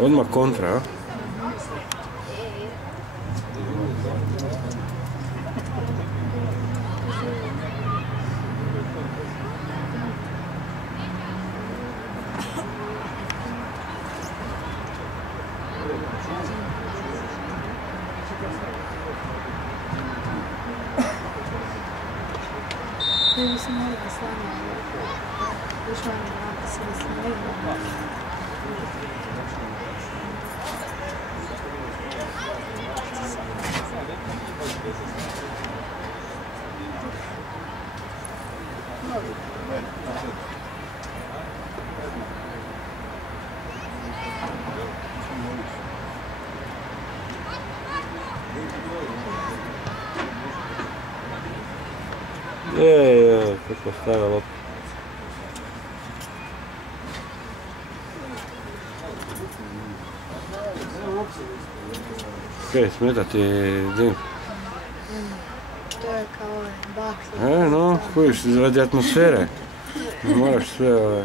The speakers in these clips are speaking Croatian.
Odmah kontra, a? Prvo sam morala da slanja, ušla mi napis da sam negdje. Kako stavila loptu. Kaj, smeta ti dim? To je kao bakla. No, kojiš, radi atmosfere. Moraš sve ove...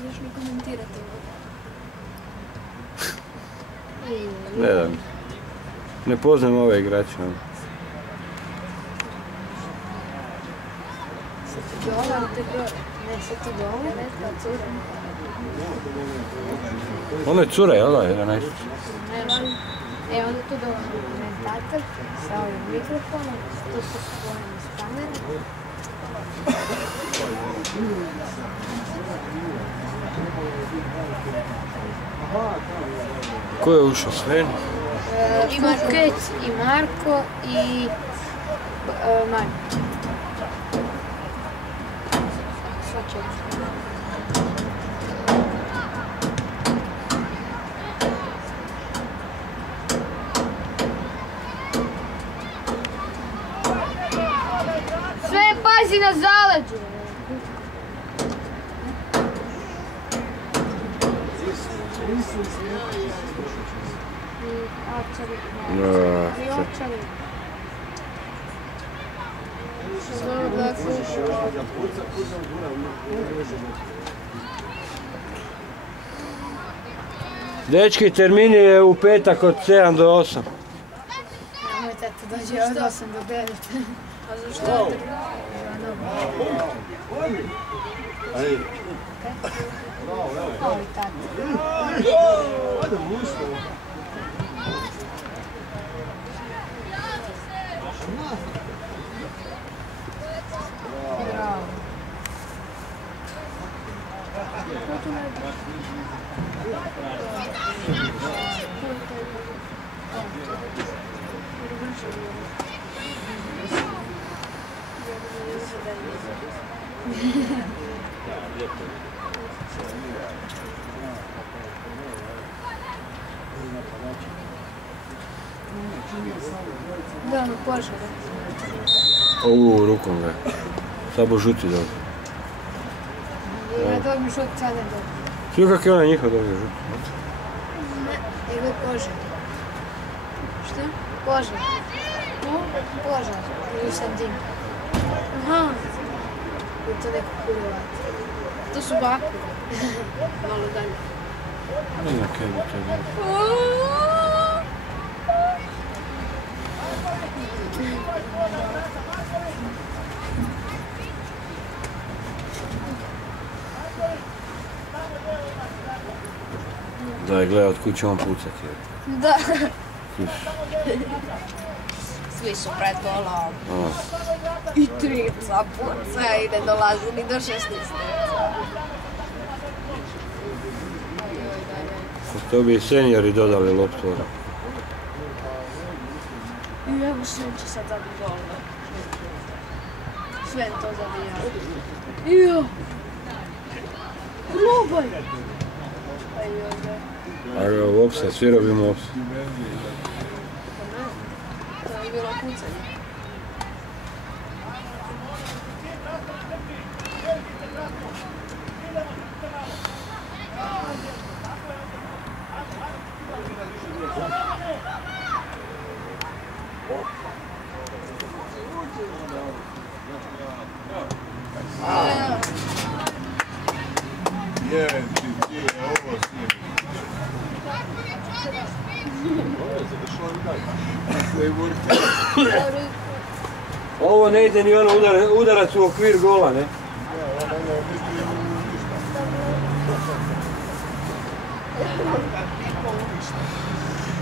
Znaš mi komentirati ovo? Ne znam. Ne poznam ove igrače. Sad ti dole, ne sad ti dole, ne kao cura. Ono je cura, jel da? 11. E onda tu dole komentator sa ovim mikrofonom, tu su svojim s kamerom. Ko je ušao? Sven? Kukec i Marko i Marko. Sva četiri. Sve pazi na zaleđu! Dečki, termin je u petak od 7 do 8. Nemoj tata dođe od 8 do 9. A zašto? Ovi tata. Bravo. Da, ono požar. Ovu rukom ga. Sabo žuti dobro. Ja dobim žut, sad ne dobim. Svi kak je ona njihova dobio žuti? Ne, nego je požar. Što? Požar. Požar. Ili sam dim. Aha. Je to neko kurovati. To su baku. Malo dalje. Ne znam kaj bi to bilo. Daj, gledaj od kuće on pucati. Da. Svi su pred golom. I trica puca i ne dolazi ni do 16. To bi i seniori dodali loptu. I evo Sen će sad dati gol. sve to zabija. Jo! Probaj! Ajde, u opsa, svi robimo opsa. To je bilo kucanje. Ovo ne ide ni ono udarac u okvir gola, ne?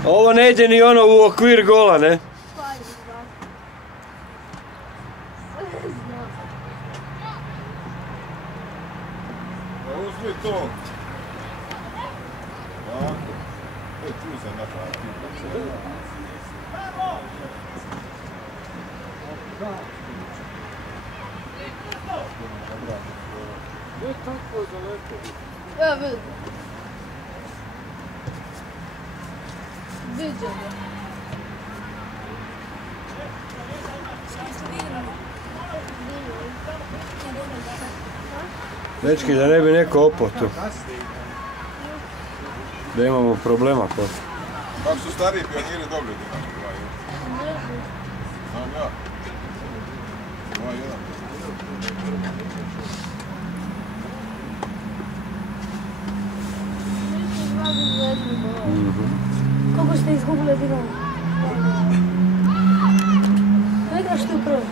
Ovo ne ide ni ono u okvir gola, ne? Uzmi to. Tako. Tu sam napravio. Ne tako daleko. Ja vidim. Vidim ga. Dečki, da ne bi neko opao tu. Da imamo problema poslije. Kako su stariji pioniri dobili dinamiku? Znam ja. 2-1. Koliko ste izgubili dinamo? Ne igraš ti u prvom?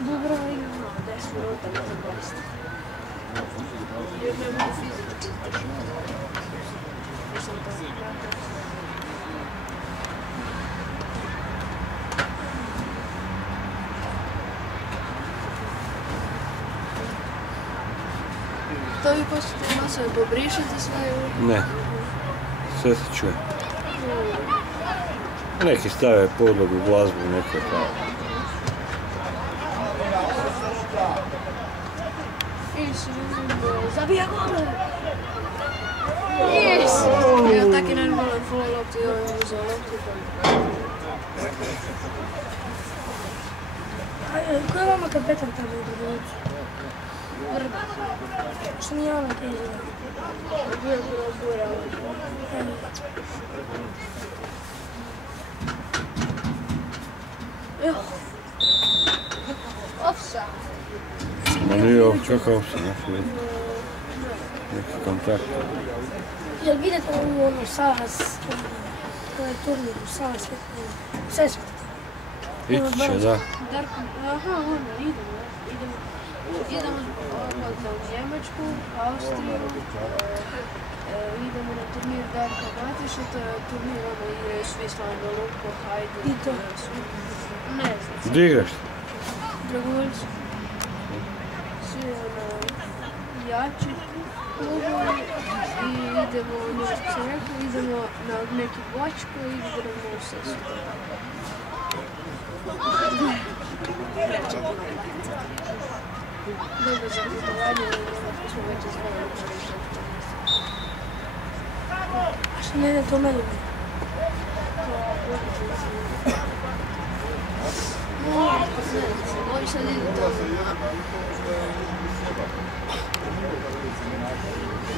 Dobro, igramo 10 minuta, ne znam 20. Jer ne mogu fizički. Nisam to znaka. To vi poslije nosove pobrišete sve? Ne, sve se čuje. Neki stave podlogu, glazbu, neko kao. Zabija gole! Yes! Ja taki normalan full lopti, ovo je uzao lopti. Ko je vama kapetan tamo u Dragolicu? Vrba. Što nije ona križila? Bio je bilo bura. Jo. Offside. Ma nije ovo, čekao sam, znači neki kontakt. Jel vidite ovu ono Savas, ovaj turnir u Savas, Sesvet? Ići će, da. Darko, aha, ono, idemo odmah u Njemačku, Austriju, idemo na turnir Darka Matiša, to je turnir, ono, igraju svi slavno Luko, Hajduk, I to? Ne znam. Gdje igraš? Dragovoljci. Svi, ono, jači klubovi i idemo, ono što sam rekao, idemo na neki Bočko i idemo u Sesvetu. Dobro za putovanje, ali smo već izgledali prvi. A što ne idete u Medulju? Ovi sad idu to.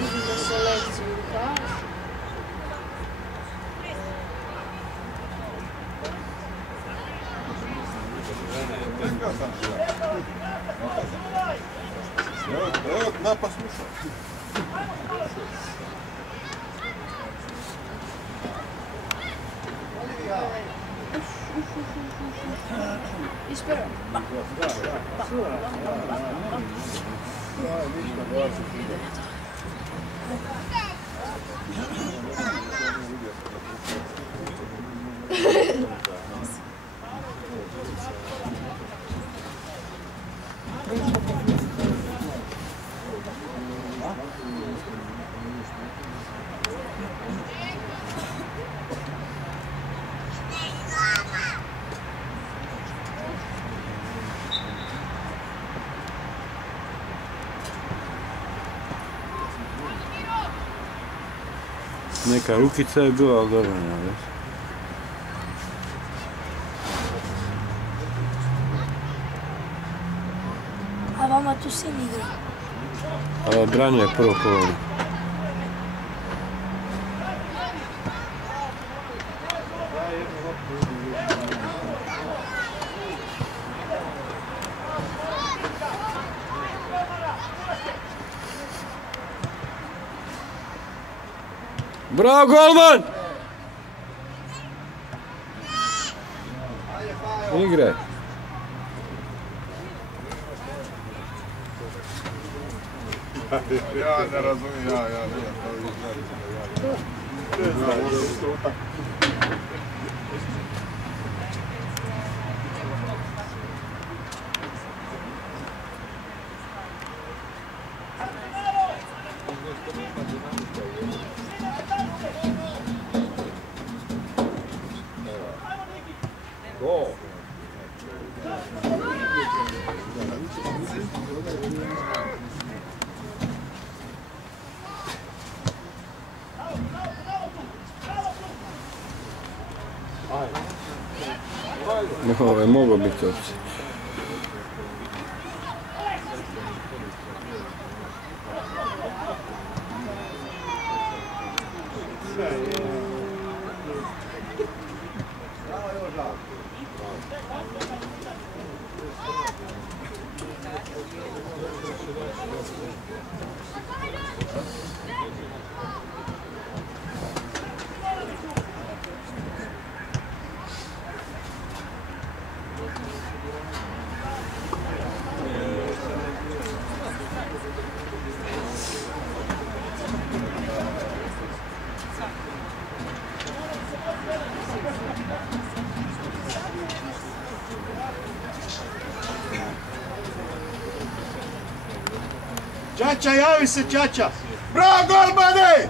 Idu na selekciju u Haag. Evo, napad slušao. Ispera. Neka rukica je bila, ali dobro nema već. A vama tu sin igra? Branio je prvo polovinu. Bravo, golman! Igraj. Ja ne razumijem, ja ne znam. Ovo je mogao biti opcija. Čača, javi se Čača! Bravo, golmane!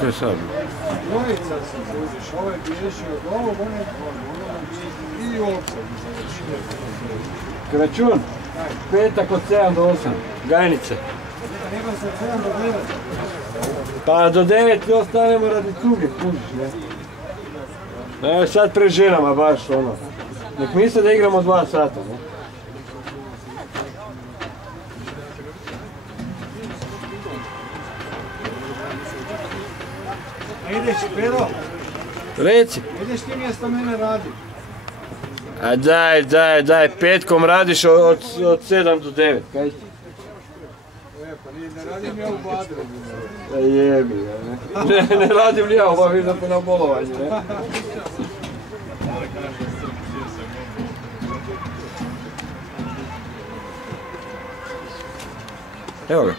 Ko je sad? Dvojica se budiš, ovaj biješio od ovog, onaj i ovdje. Kračun, petak od 7 do 8, Gajnice. Nego se 7 do 9. Pa do 9 i ostanemo radi cuge, kužiš, ne? Evo sad pred ženama baš ono. Nek misle da igramo 2 sata, ne? Ideš, Pero, Reci. ideš ti mjesto mene radi. A daj, petkom radiš od 7 do 9, kaj ti? Pa ne radim ja u Badru. Jebi ga, ne? Ne radim li ja, ovo vidim na bolovanju, ne? Evo ga.